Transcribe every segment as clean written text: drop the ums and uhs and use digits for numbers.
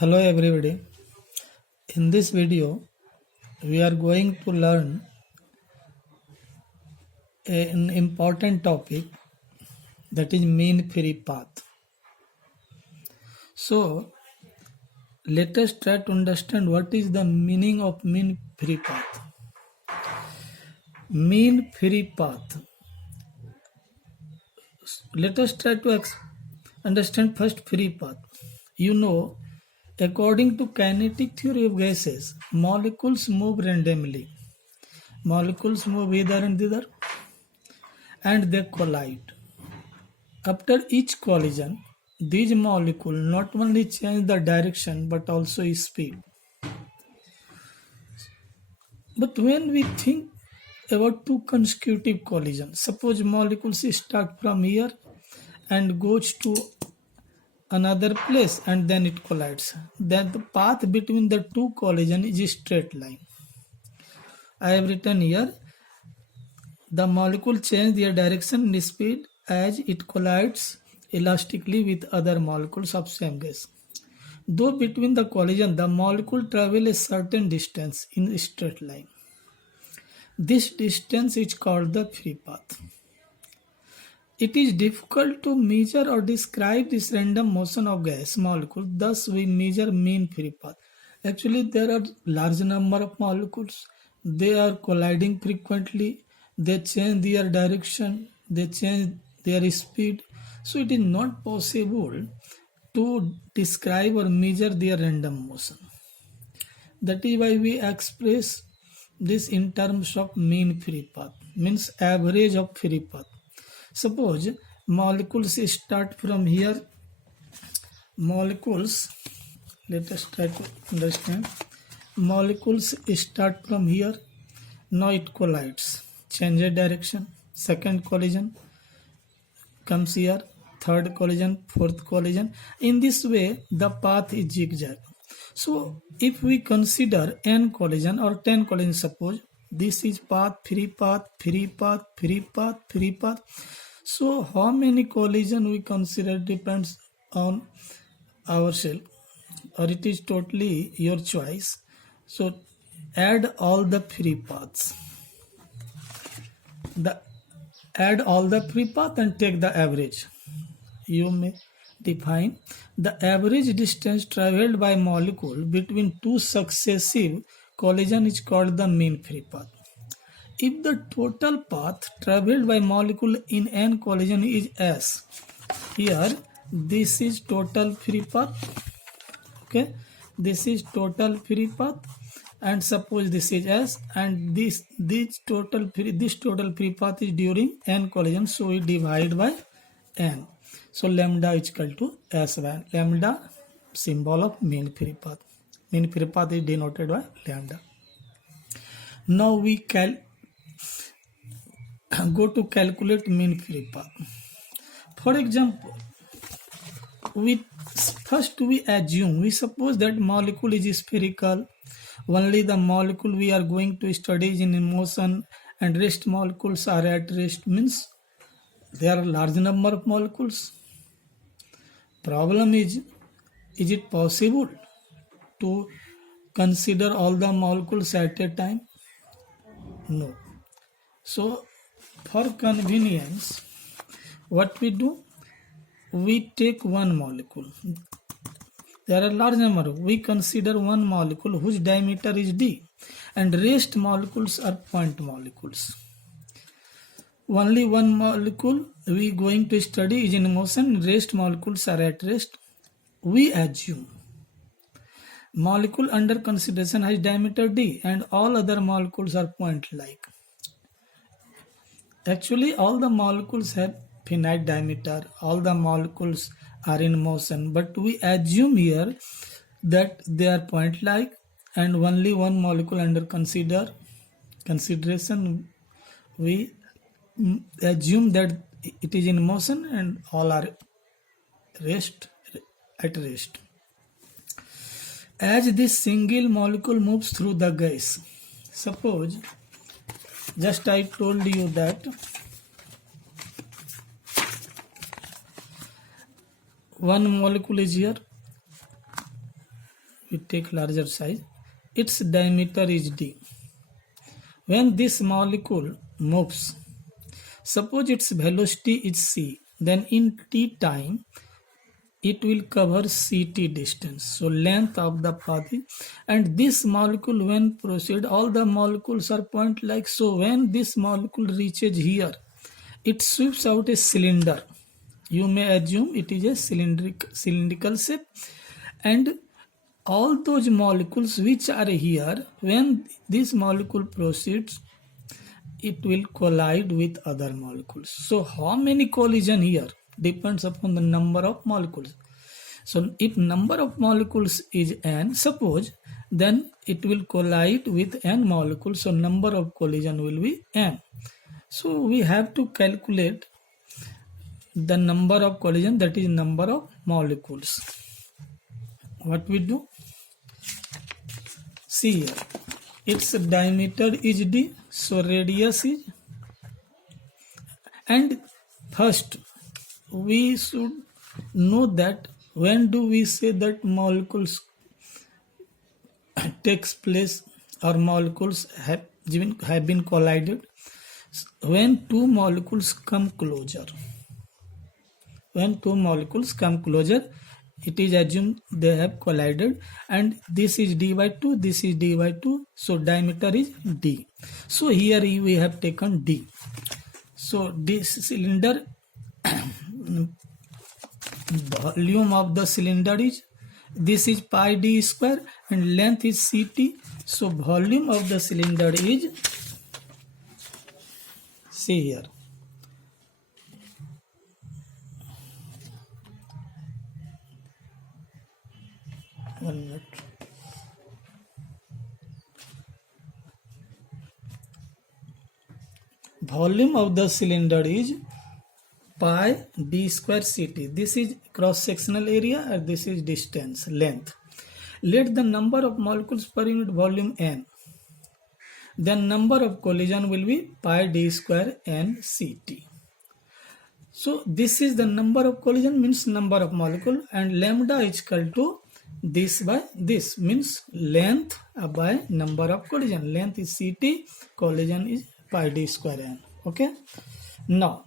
Hello everybody. In this video, we are going to learn an important topic, that is mean free path. So, let us try to understand what is the meaning of mean free path. Mean free path. Let us try to understand first free path. According to kinetic theory of gases, molecules move randomly. Molecules move either and thither, and they collide. After each collision, these molecules not only change the direction but also speed. But when we think about two consecutive collisions, suppose molecules start from here and goes to another place and then it collides, then the path between the two collisions is a straight line. I have written here, the molecule change their direction and speed as it collides elastically with other molecules of same gas. Though between the collision, the molecule travel a certain distance in a straight line. This distance is called the free path. It is difficult to measure or describe this random motion of gas molecule, thus we measure mean free path. Actually, there are large number of molecules. They are colliding frequently. They change their direction. They change their speed. So it is not possible to describe or measure their random motion. That is why we express this in terms of mean free path, means average of free path. Suppose molecules start from here. Let us try to understand. Molecules start from here. Now it collides, changes direction. Second collision comes here. Third collision, fourth collision. In this way, the path is zigzag. So, if we consider n collision or 10 collisions, suppose this is path, free path, free path, free path, free path. So, how many collision we consider depends on ourselves, or it is totally your choice. So, add all the free paths. Add all the free path and take the average. You may define the average distance traveled by molecule between two successive collisions is called the mean free path. If the total path traveled by molecule in n collision is s, here this is total free path. Okay, this is total free path, and suppose this is s, and this total free path is during n collision, so we divide by n. So lambda is equal to S1. Lambda, symbol of mean free path. Mean free path is denoted by lambda. Now we go to calculate mean free path. For example, we suppose that molecule is spherical. Only the molecule we are going to study is in motion, and rest molecules are at rest. Means there are large number of molecules. Problem is it possible to consider all the molecules at a time? No. So, for convenience, what we do? We take one molecule. There are large number. We consider one molecule whose diameter is d, and rest molecules are point molecules. Only one molecule we going to study is in motion, rest molecules are at rest. We assume molecule under consideration has diameter d and all other molecules are point-like. Actually, all the molecules have finite diameter, all the molecules are in motion, but we assume here that they are point-like and only one molecule under consideration. We assume that it is in motion and all are at rest. As this single molecule moves through the gas, suppose just I told you that one molecule is here, we take larger size, its diameter is d. When this molecule moves, suppose its velocity is c, then in t time it will cover ct distance, so length of the path. And this molecule when proceed, all the molecules are point like so. When this molecule reaches here, it sweeps out a cylinder. You may assume it is a cylindrical shape, and all those molecules which are here, when this molecule proceeds, it will collide with other molecules. So how many collision here depends upon the number of molecules. So if number of molecules is n, suppose, then it will collide with n molecules, so number of collision will be n. So we have to calculate the number of collision, that is number of molecules. What we do? See here, its diameter is d, so radius is, and first we should know that when do we say that molecules takes place or molecules have been collided? When two molecules come closer. When two molecules come closer, it is assumed they have collided, and this is d by 2, this is d by 2, so diameter is d. So here we have taken d. So this cylinder volume of the cylinder is, this is pi d square and length is ct, so volume of the cylinder is, see here, one minute. Volume of the cylinder is pi d square ct. This is cross sectional area and this is distance, length. Let the number of molecules per unit volume n. Then number of collision will be pi d square n ct. So this is the number of collision, means number of molecule, and lambda is equal to this by this, means length by number of collision. Length is ct, collision is pi d square n. Okay. Now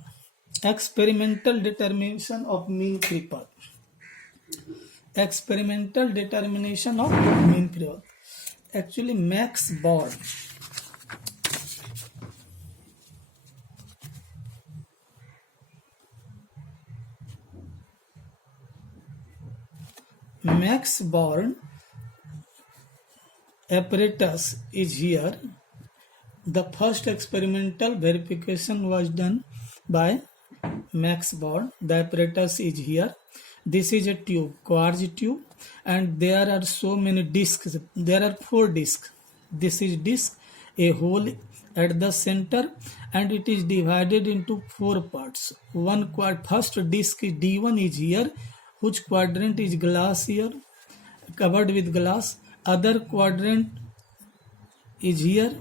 experimental determination of mean free path. Experimental determination of mean free path. Actually, Max Born apparatus is here. The first experimental verification was done by Max Born. The apparatus is here. This is a tube, quartz tube, and there are so many discs. There are 4 discs. This is disc, a hole at the center, and it is divided into 4 parts. First disc is D1 is here, which quadrant is glass here, covered with glass. Other quadrant is here.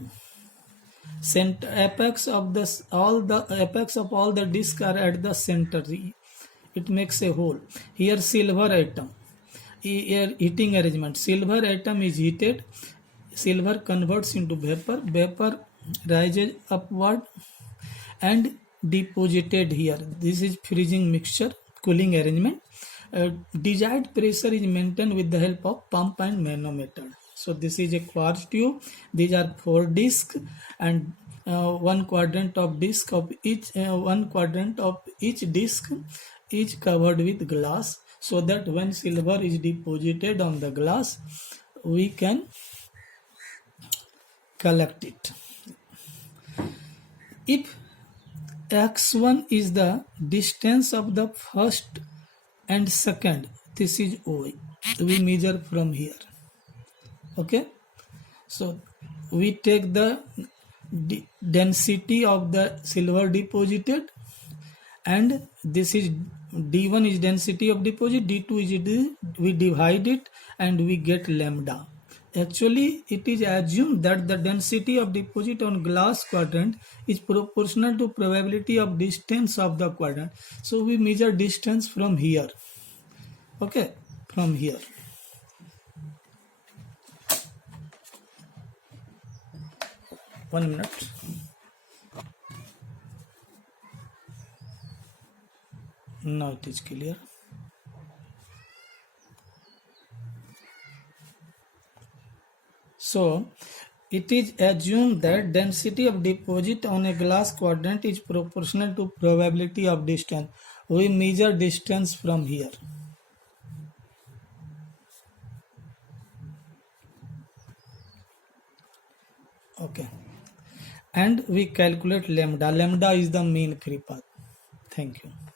Center apex of all the discs are at the center. It makes a hole. Here silver atom. Here heating arrangement. Silver atom is heated. Silver converts into vapor. Vapor rises upward and deposited here. This is freezing mixture, cooling arrangement. Desired pressure is maintained with the help of pump and manometer. So this is a quartz tube. These are 4 discs, and one quadrant of each disc is covered with glass, so that when silver is deposited on the glass, we can collect it. If x1 is the distance of the first and second, this is O. We measure from here. Okay, so we take the density of the silver deposited, and this is D1 is density of deposit, D2 is we divide it and we get lambda. Actually, it is assumed that the density of deposit on glass quadrant is proportional to probability of distance of the quadrant. So we measure distance from here. Okay, from here. 1 minute. Now it is clear. So it is assumed that density of deposit on a glass quadrant is proportional to probability of distance. We measure distance from here. Okay. And we calculate lambda. Lambda is the mean free path. Thank you.